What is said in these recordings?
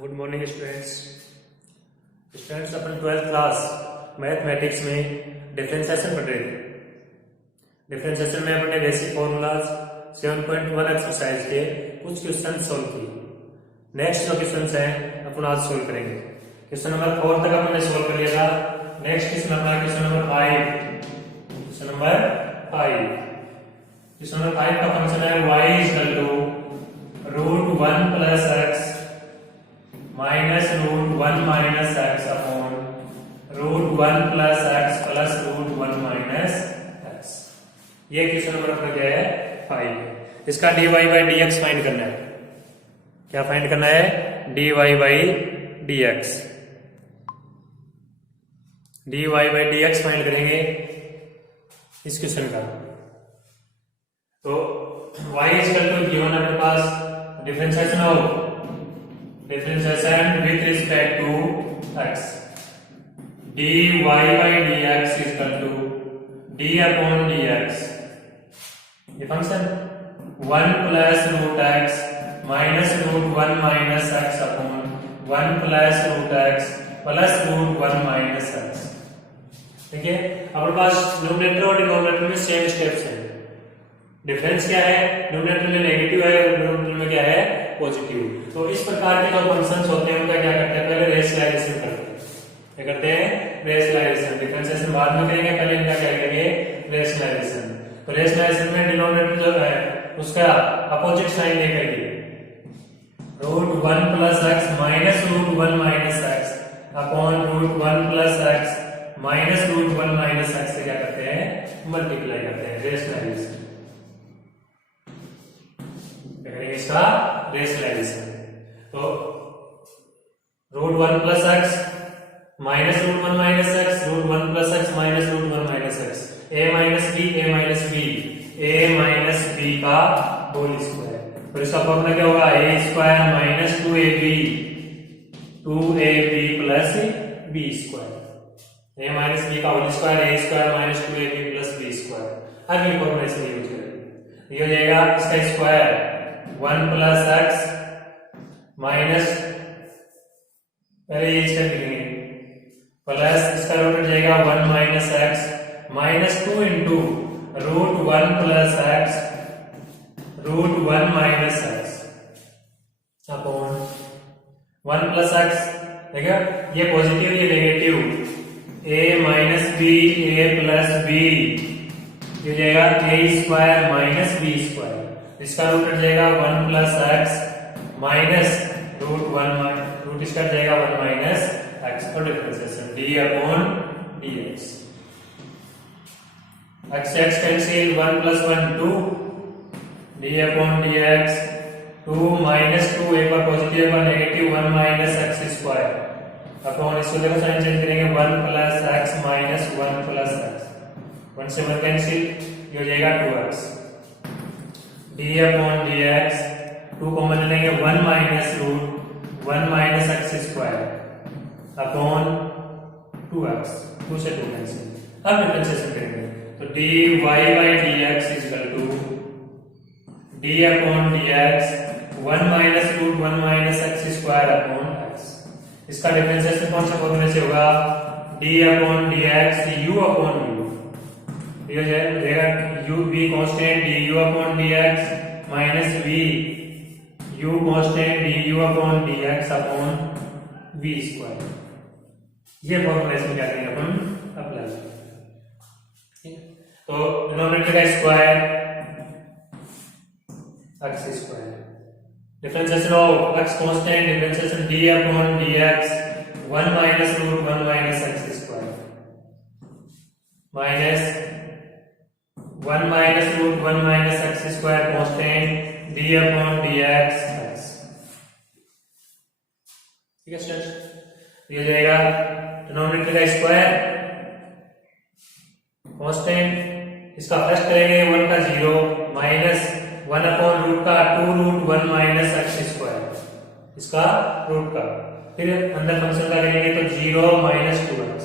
Good morning students. अपन 12th class mathematics में differentiation पढ़ रहे थे। डिफरेंशिएशन में अपने बेसिक फॉर्मूलाज 7.1 एक्सरसाइज के कुछ क्वेश्चन सोल्व किए। नेक्स्ट जो क्वेश्चन है अपन आज सोल्व करेंगे। क्वेश्चन नंबर 4 तक अपन ने सोल्व कर लिया था। नेक्स्ट क्वेश्चन अपना क्वेश्चन नंबर 5। क्वेश्चन नंबर 5 का फंक्शन है y equal to √1 plus x minus √1 minus x upon √1 plus x plus √1 minus x। ये क्वेश्चन नंबर अपना क्या है 5। इसका dy बाई dx फाइंड करना है। क्या फाइंड करना है? dy by dx। dy by dx find करेंगे इस क्वेश्चन का। तो y इक्वल टू गिवन अपने पास differentiation with respect to x। dy by dx equal to d upon dx। ये function 1 plus root x minus √1 minus x upon 1 plus root x plus √1 minus x। ठीक है, हमारे पास numerator और denominator में same steps हैं। Difference क्या है? न्यूमरेटर में नेगेटिव है, डिनोमिनेटर में क्या है? पॉजिटिव। तो इस प्रकार के जो फंक्शंस होते हैं उनका क्या करते हैं? पहले रेशनलाइजेशन करते हैं। क्या करते हैं? रेशनलाइजेशन। डिफरेंशिएशन बाद में करेंगे, पहले इनका क्या करेंगे? रेशनलाइजेशन। तो रेशनलाइजेशन में डिनोमिनेटर जो है उसका अपोजिट साइन लेकर के √1 plus x minus √1 minus x upon √1 plus x minus √1 minus x से क्या करते हैं? मल्टीप्लाई करते हैं। रेशनलाइजेशन इसका रेशनलाइजेशन। तो √1 plus x minus √1 minus x √1 plus x minus √1 minus x a minus b का होल स्क्वायर। और इसका फॉर्मूला क्या होगा? a square minus 2ab plus b square. a minus b का whole square a square minus 2ab plus b square. अब ये formula इसमें use करेंगे। ये हो जाएगा इसका स्क्वायर 1 प्लस x माइनस, पहले ये इसका लिखेंगे, प्लस इसका रूट हो जाएगा 1 minus x minus 2 into √1 plus x √1 minus x upon 1 plus x। देखा, ये पॉजिटिव ये negative, a minus b a plus b, ये जाएगा a square minus b square. इसका रूट कट जाएगा 1 प्लस x माइनस रूट इसका जाएगा 1 माइनस x। और differentiation d upon dx। x cancel 1 plus 1 2 d upon dx 2 minus 2 एक बार positive एक बार negative 1 minus x square upon इसको देखो साइन चेंज करेंगे 1 plus x minus 1 plus x 1 से 1 कैंसिल, ये हो जाएगा 2x। d upon dx 2 common लेंगे 1 minus root 1 minus x square upon 2x 2 से 2 कैंसिल। अब डिफरेंशिएशन करेंगे तो dy by dx equal to d upon dx 1 minus root 1 minus x square upon x। इसका डिफरेंशिएशन कौन से फॉर्मूले से होगा? d upon dx u upon u। ये जाएगा u v constant du upon dx minus v u constant du upon dx upon v square. ये formula इसमें क्या करेंगे अपन? अप्लाई। तो डिनोमिनेटर का square x square, differentiation of x constant, differentiation d upon dx 1 minus √1 minus x square minus 1 minus √1 minus x square constant d upon dx x। ठीक है students, ये जाएगा डिनोमिनेटर का स्क्वायर कांस्टेंट, इसका first करेंगे 1 का 0 minus 1 upon root का 2√1 minus x square, इसका रूट का, फिर अंदर फंक्शन का करेंगे तो 0 minus 2x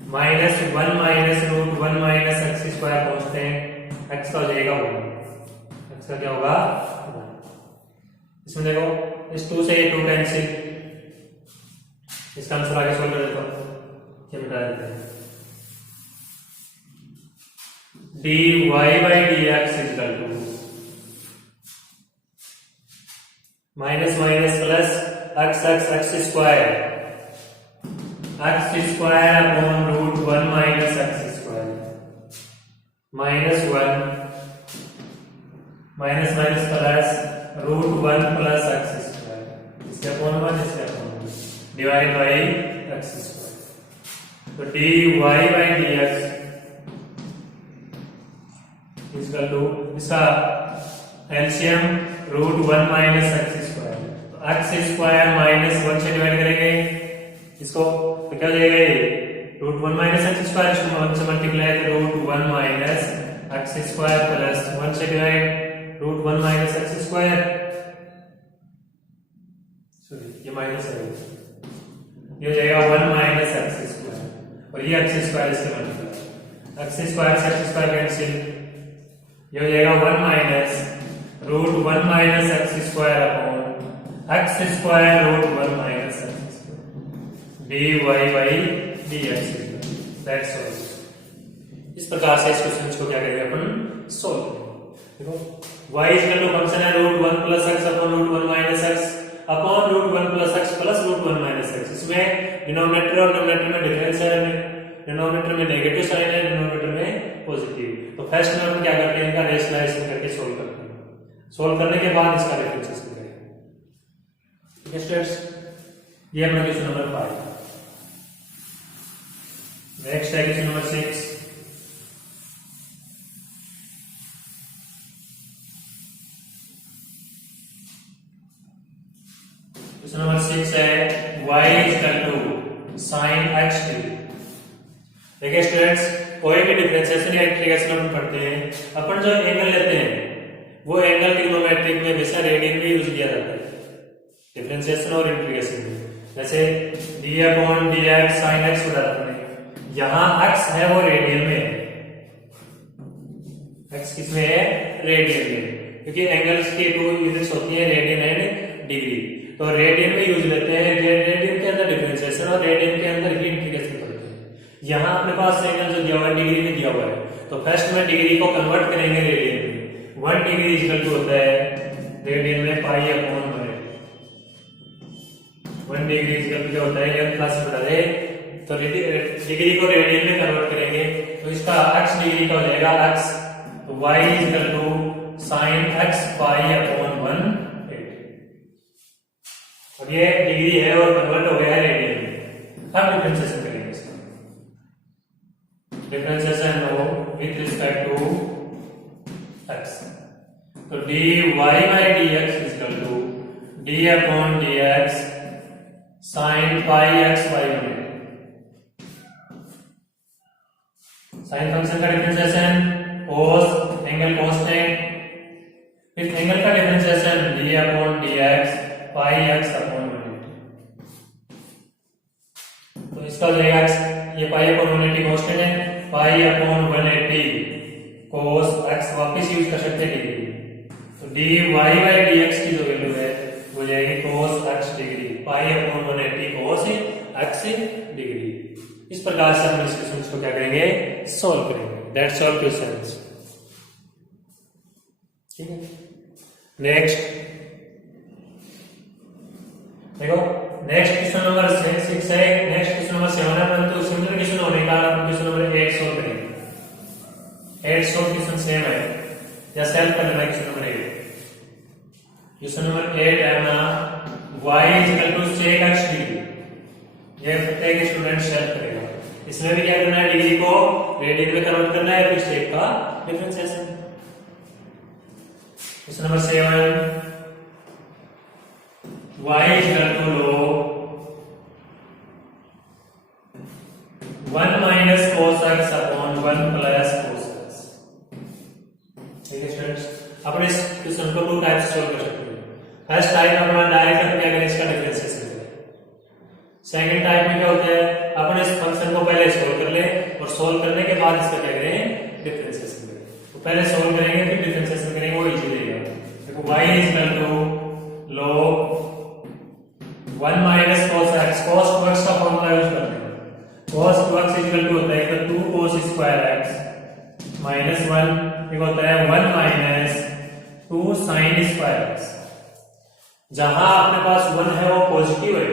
minus 1 minus √1 minus x square constant, x का हो जाएगा 1। x का क्या होगा? 1। इसमें देखो इस 2 से ये 2 कैंसिल, इसका आंसर आगे सॉल्व कर देता हूं, ये मिटा देते हैं। dy by dx is equal to minus minus plus x square upon root 1 minus x square minus 1 minus minus plus root 1 plus x square, इसके अपॉन 1 इसके upon divide by x square. तो dy by dx equal to इसका LCM root 1 minus x square, तो x square minus 1 से divide करेंगे इसको, तो क्या देगा ये रूट 1 माइनस एक्स स्क्वायर, इसको 1 से मल्टीप्लाई तो root 1 minus x square plus 1 से divide root 1 minus x square, sorry ये माइनस है, ये हो जाएगा 1 माइनस एक्स स्क्वायर और ये एक्स स्क्वायर इसके मल्टीप्लाई, एक्स स्क्वायर से एक्स स्क्वायर कैंसिल, ये हो जाएगा 1 minus root 1 minus x square upon X square root 1 minus x square dy by dx, that's all. इस प्रकार से इस क्वेश्चन को क्या करेंगे अपन सोल्व करेंगे। देखो y is equal to function है root 1 plus x upon root 1 minus x upon root 1 plus x plus root 1 minus x, इसमें डिनोमिनेटर और न्यूमरेटर में डिफरेंस है, डिनोमिनेटर में नेगेटिव साइन है, डिनोमिनेटर में पॉजिटिव। तो फर्स्ट में हम क्या करते हैं, इनका रेशनलाइजेशन करके सोल्व करते हैं, सोल्व करने के बाद इसका डिफरेंशिएशन करेंगे। ठीक है स्टूडेंट्स, ये अपना क्वेश्चन नंबर 5। नेक्स्ट है क्वेश्चन नंबर 6। क्वेश्चन नंबर 6 है y is equal to sin x degree. देखिए स्टूडेंट्स, कोई भी डिफरेंशिएशन या इंटीग्रेशन अपन पढ़ते हैं, अपन जो एंगल लेते हैं वो एंगल ट्रिग्नोमेट्रिक में हमेशा रेडियन में यूज किया जाता है, डिफरेंशिएशन और इंटीग्रेशन में। जैसे d upon dx sin x उड़ा अपने, यहाँ x है वो रेडियन में है, x किसमें है रेडियन में, क्योंकि एंगल्स की 2 यूनिट्स होती है रेडियन एंड डिग्री, तो रेडियन में यूज लेते हैं, रेडियन के अंदर डिफरेंशिएशन और रेडियन के अंदर ही इंटीग्रेशन। यहाँ अपने पास एंगल जो दिया हुआ है डिग्री में दिया हुआ है, तो फर्स्ट में डिग्री को कन्वर्ट करेंगे रेडियन में। 1 डिग्री इक्वल टू होता है रेडियन में pi upon 1 degree equal to क्या होता है, ये क्लास में बता दे, तो डिग्री को रेडियन में कन्वर्ट करेंगे तो इसका x डिग्री का हो जाएगा x, तो y equal to sin x pi upon 1/8, और ये डिग्री है और कन्वर्ट हो गया है रेडियन में। अब डिफरेंशिएशन करेंगे, डिफरेंशिएशन लो विथ रिस्पेक्ट टू x, तो dy by dx is equal to d upon dx sin pi x by 100। Sine function का डिफरेंशिएशन cos एंगल कांस्टेंट, फिर एंगल का differentiation d upon dx pi x upon 180। तो इसका जो है x, ये pi upon 180 constant है, pi upon 180 cos x वापस यूज कर सकते हैं डिग्री, तो dy by dx की जो वैल्यू है वो जाएगी cos x degree, pi upon 180 cos x degree. इस प्रकार से हम इस क्वेश्चन को क्या करेंगे सॉल्व करेंगे, दैट्स ऑल क्वेश्चंस। ठीक है, नेक्स्ट देखो, नेक्स्ट क्वेश्चन नंबर 6 है, नेक्स्ट क्वेश्चन नंबर 7 है, परंतु सिमिलर क्वेश्चन होने का कारण क्वेश्चन नंबर 8 सॉल्व करेंगे। 8 सॉल्व क्वेश्चन सेम है या सेल्फ करना है क्वेश्चन नंबर 8। क्वेश्चन नंबर 8 है ना y is equal to sec x degree, ये प्रत्येक स्टूडेंट सेल्फ करेगा। इसमें भी क्या करना है, डिग्री को रेडियन में कन्वर्ट करना है, फिर sec का differentiation. Question number 7 y is equal to low 1 minus cos x upon 1 plus cos x। ठीक है स्टूडेंट्स, अपन इस क्वेश्चन को 2 टाइप से सॉल्व कर सकते हैं। फर्स्ट टाइप में अपन डायरेक्ट अपन क्या करें, इसका डिफरेंशिएशन करें। सेकंड टाइप में क्या होता है, अपन इस फंक्शन को पहले सॉल्व कर ले और सॉल्व करने के बाद इसका क्या करें डिफरेंशिएशन करें। तो पहले सॉल्व करेंगे फिर डिफरेंशिएशन करेंगे, वो इजी रहेगा। देखो y is equal to low 1 minus cos x, cos 2x का फॉर्मूला यूज करते हैं। cos 2x इक्वल टू होता है तो 2 cos स्क्वायर x माइनस 1 ये होता है 1 माइनस 2 sin स्क्वायर x। जहां आपके पास 1 है वो पॉजिटिव है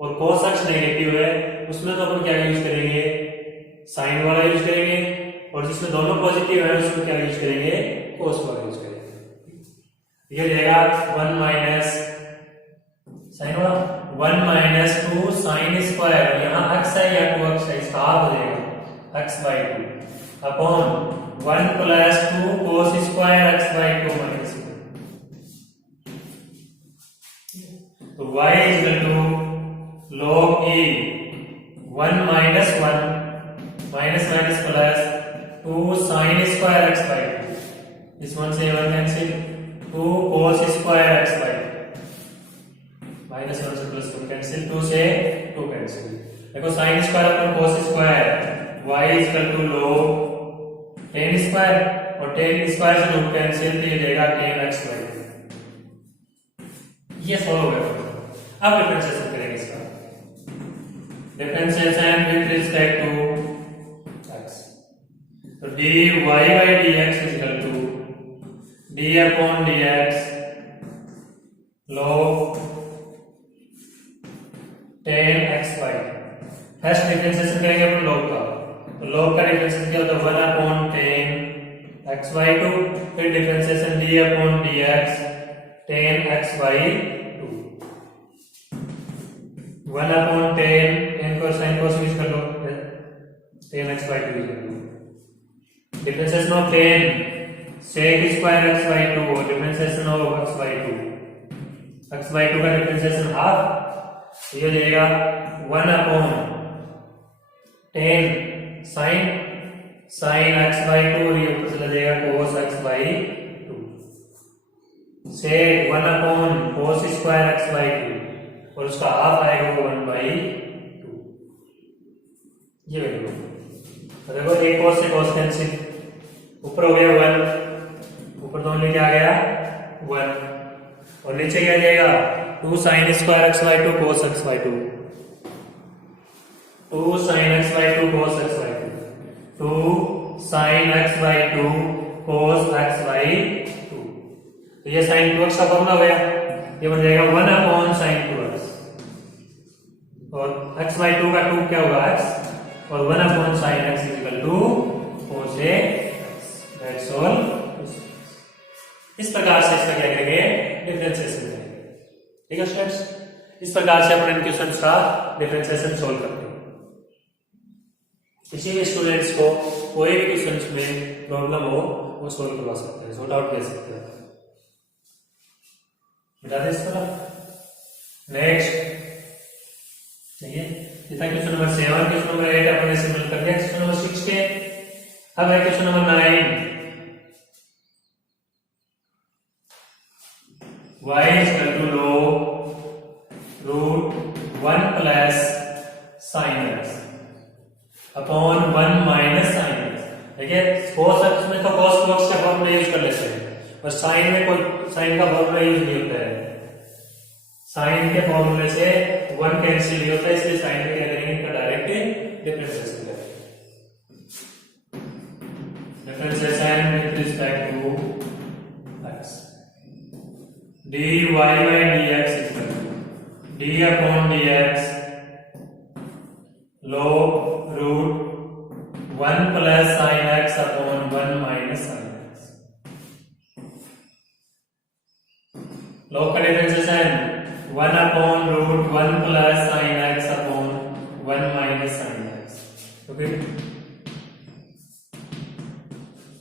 और cos x नेगेटिव है, उसमें तो अपन क्या यूज करेंगे, साइन वाला यूज करेंगे, और जिसमें दोनों पॉजिटिव है उसमें क्या यूज करेंगे, cos वाला यूज करेंगे। ये देगा 1 माइनस साइन वाला 1 माइनस 2 साइन स्क्वायर, यहाँ x है या 2x है, इसका हाफ हो जाएगा x by 2 upon 1 plus 2 cos square x by 2 minus, तो y equal to log e 1 minus 1 minus minus plus 2 sine square x by 2, इस 1 से 1 cancel, 2 cos square x by 2 minus 1 से प्लस 2 कैंसिल, 2 से 2 cancel. देखो sine square upon cos square y equal to log tan square, और tan square से 2 cancel, तो ये देगा tan x बाई 2। ये सॉल्व हो गया। अब डिफरेंशिएशन करेंगे इसका, differentiation with respect to x, तो dy by dx is equal to d upon dx log tan x by, first differentiation करेंगे अपन log का, तो log का डिफरेंशिएशन क्या होता है 1 upon tan x by 2, फिर differentiation d upon dx tan x by 2, 1 upon tan को sin cos use कर लो, tan x by 2 यूज कर लो, differentiation of tan sec square x by 2 और differentiation of x by 2, x by 2 का differentiation half, ये देगा 1 upon tan sin x by 2 और ये ऊपर चला जाएगा cos x by 2, sec 1 अपॉन cos स्क्वायर x by 2 और उसका हाफ आएगा 1 by 2, ये वैल्यू। तो देखो एक cos से cos कैंसिल, ऊपर हो गया 1, ऊपर दोनों लेके आ गया 1, और नीचे क्या जाएगा 2 sin square x by 2 cos x by 2, 2 sin x by 2 cos x by 2, 2 sin x by 2 cos x by 2, तो ये sin 2x का फॉर्मूला हो गया, ये बन जाएगा 1 अपॉन sin 2x, और x by 2 का 2 क्या होगा x, और 1 अपॉन sin x equal to cos x, that's all. इस प्रकार से इसका क्या करेंगे, डिफरेंशिएशन करेंगे। ठीक है स्टूडेंट्स, इस प्रकार से अपन इन क्वेश्चंस का डिफरेंशिएशन सॉल्व करते हैं। किसी भी स्टूडेंट्स को कोई भी क्वेश्चंस में प्रॉब्लम हो वो सॉल्व करवा सकते हैं, सॉर्ट आउट कर सकते हैं। बता दें इसका नेक्स्ट, ठीक है, ये था क्वेश्चन नंबर 7, क्वेश्चन नंबर 8 अपन ने सिमिलर कर दिया, क्वेश्चन नंबर 6 के अब है question number 9, y is equal to log root 1 plus sin x upon 1 minus sin x। देखिए cos x में तो cos 2x का फॉर्मूला यूज कर लेते हैं, और sin में कोई sin का फॉर्मूला यूज नहीं होता है, sin के फॉर्मूले से 1 कैंसिल नहीं होता है, इसलिए sin में क्या करेंगे, इनका डायरेक्ट डिफरेंशिएशन करेंगे। Differentiation with respect to x, dy by dx is equal to d upon dx log root 1 plus sin x upon 1 minus sin x, log का differentiation 1 upon root 1 plus sin x upon 1 minus sin x, तो फिर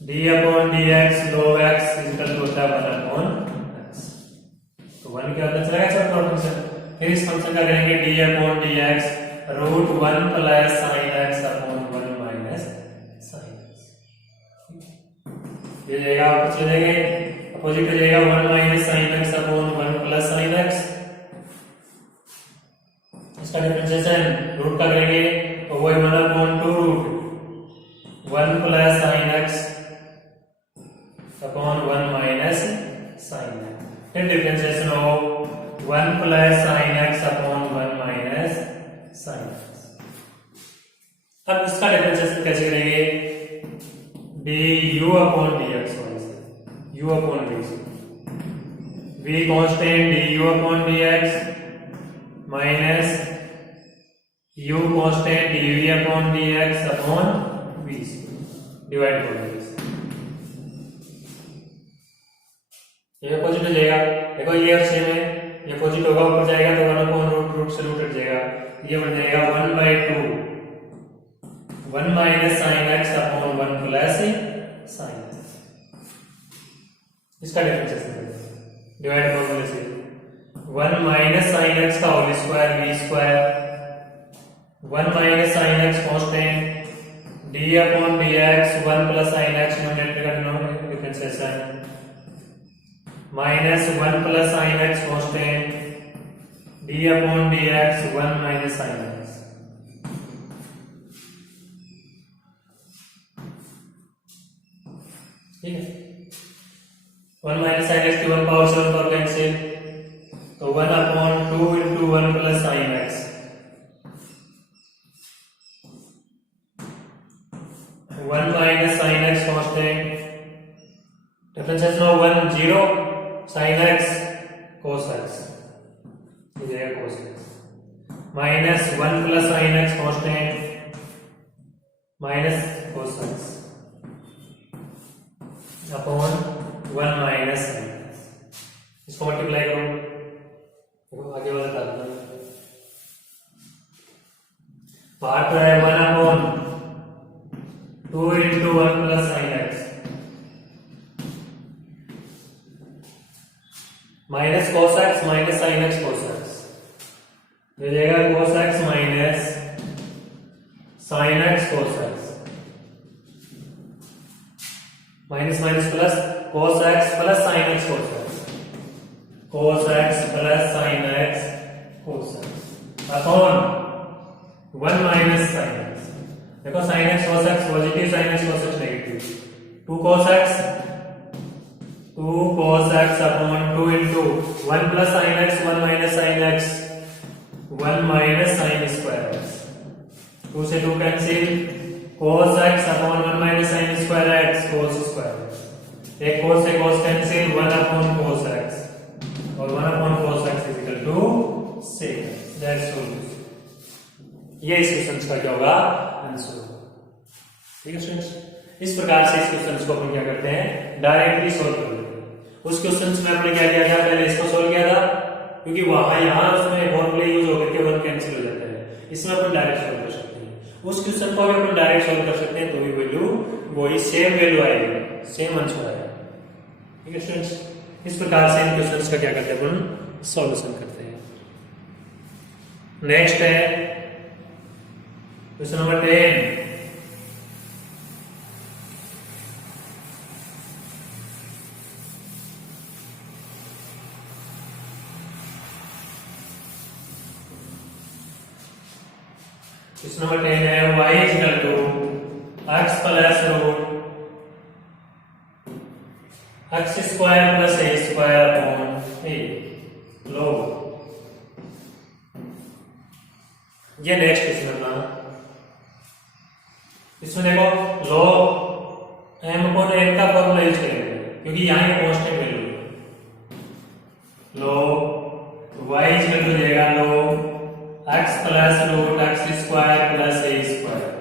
d upon dx log x is equal to होता है 1 upon x, तो 1 क्या होता चला गया सब फंक्शन। फिर इस फंक्शन का करेंगे d upon dx root 1 plus sin x upon 1 minus sin x, ये जाएगा ऊपर चले जाएंगे, अपोजिट हो जाएगा 1 minus sin x upon 1 plus sin x, इसका डिफरेंशिएशन रूट का करेंगे तो वही 1 upon 2 root 1 plus sin x upon 1 minus sin x, फिर differentiation of 1 plus sine x upon 1 minus sine X. अब इसका डिफरेंशिएशन कैसे करेंगे? D U upon D X, U upon D, V constant D U upon D X minus U constant D V upon D X upon V, divide कर देंगे। ये opposite हो जाएगा, देखो ये और सेम है, ये अपोजिट होगा ऊपर जाएगा तो 1 अपॉन रूट से रूट हट जाएगा, ये बन जाएगा 1/2 1 minus sine x upon 1 plus sine x. इसका डिफरेंशिएशन डिवाइड फॉर्मूले से 1 माइनस साइन एक्स का whole square V square, 1 minus sine x constant D upon D x 1 plus sine x numerator का differentiation minus 1 plus sine x constant D upon D x 1 minus sine x. ठीक है, 1 minus sine x की 1 power 7 power cancel, तो 1 upon 2 into 1 plus sine x, 1 minus sine x constant, differentiation of 1 0 sine x cos x, ये cos x minus 1 plus sine x constant minus cos x upon 1 minus sine x. इसको multiply करो, देखो आगे वाला करना बाहर तो है 1 upon 2 into 1 plus sine x minus cos x minus sin x cos x, हो जाएगा cos x minus sin x cos x, minus minus plus cos x plus sin x cos x, cos x plus sin x cos x upon 1 minus sin x। देखो sin x cos x positive, sin x cos x negative, 2 cos x upon 2 into 1 plus sine x 1 minus sine x 1 minus sine square x, 2 से 2 cancel, cos x upon 1 minus sine square x cos square X, एक cos से cos cancel 1 अपॉन cos x और 1 अपॉन cos x is equal to sec। That's all. ये इस question का क्या होगा आंसर होगा। ठीक है स्टूडेंट्स, इस प्रकार से इस क्वेश्चन को अपन क्या करते हैं डायरेक्टली सोल्व कर लेते हैं। उस क्वेश्चन में आपने क्या किया था, पहले इसको सोल्व किया था क्योंकि वहां यहां उसमें फॉर्मूले यूज होकर के 1 कैंसिल हो जाता है, इसमें अपन डायरेक्ट सोल्व कर सकते हैं। उस क्वेश्चन को भी अपन डायरेक्ट सोल्व कर सकते हैं तो भी वैल्यू वही सेम वैल्यू आएगी, सेम आंसर आएगा। ठीक है स्टूडेंट्स, इस प्रकार से इन क्वेश्चंस का क्या करते हैं अपन सॉल्यूशन करते हैं। नेक्स्ट है क्वेश्चन नंबर 10। क्वेश्चन नंबर 10 है y is equal to x plus root x square plus a square upon a। लो ये नेक्स्ट क्वेश्चन अपना, इसमें देखो log m अपॉन n का फॉर्मूला यूज करेंगे क्योंकि यहाँ ये कांस्टेंट वैल्यू है। log y is equal to जाएगा log x plus root x square plus a square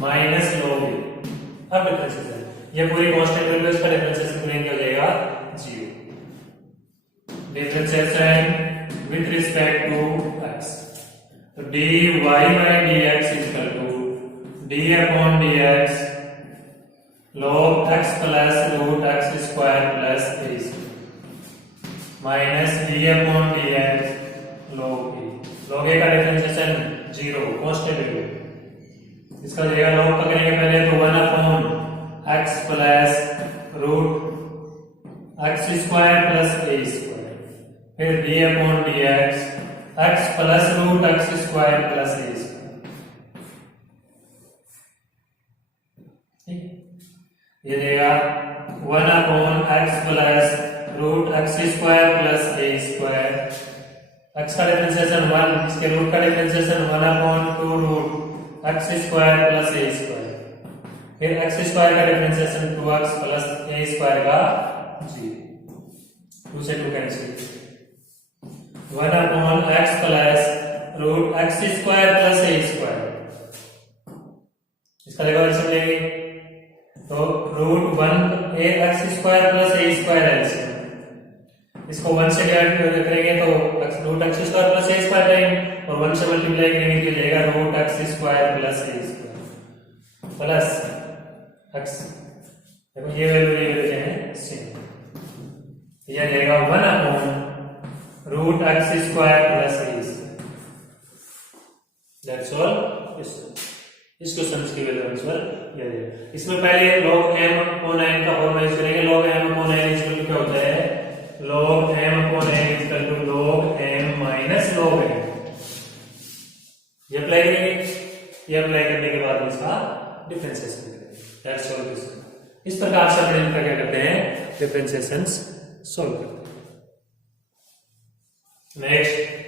minus log a। अब डिफरेंशिएशन, ये पूरी कांस्टेंट वैल्यू, इसका डिफरेंशिएशन करेंगे हो जाएगा 0। Differentiation with respect to x, तो dy by dx is equal to d upon dx log x plus root x square plus a minus d upon dx log a। log a का differentiation 0, constant value. इसका जाएगा log का करेंगे पहले तो 1 upon x plus root x square plus a square, फिर d upon dx x plus root x square plus a square. ठीक, ये देगा 1 upon x plus root x square plus a square x का differentiation 1, इसके root का differentiation 1/2 root x square plus a square, फिर x square का differentiation 2x plus a square का 0, 2 से 2 cancel, 1/x plus root x square plus a square, इसका derivative लेंगे तो root 1 x square plus a square LCM, इसको 1 से divide करेंगे तो root x square plus a square रहेंगे और 1 से मल्टीप्लाई करेंगे तो लेगा root x square plus a square plus x, देखो ये वैल्यू हैं सेम, ये लेगा 1 root x square plus a square. That's all. इस क्वेश्चन की वैल्यू आंसर ये है। इसमें पहले log m अपॉन n का फॉर्मूला यूज करेंगे। log m upon n equal to क्या होता है, log m upon n equal to log m minus log n। ये अप्लाई करेंगे, ये अप्लाई करने के बाद इसका डिफरेंशिएशन करेंगे। That's all question. इस प्रकार से हम इनका क्या करते हैं, डिफरेंशिएशंस सॉल्व करते हैं। नेक्स्ट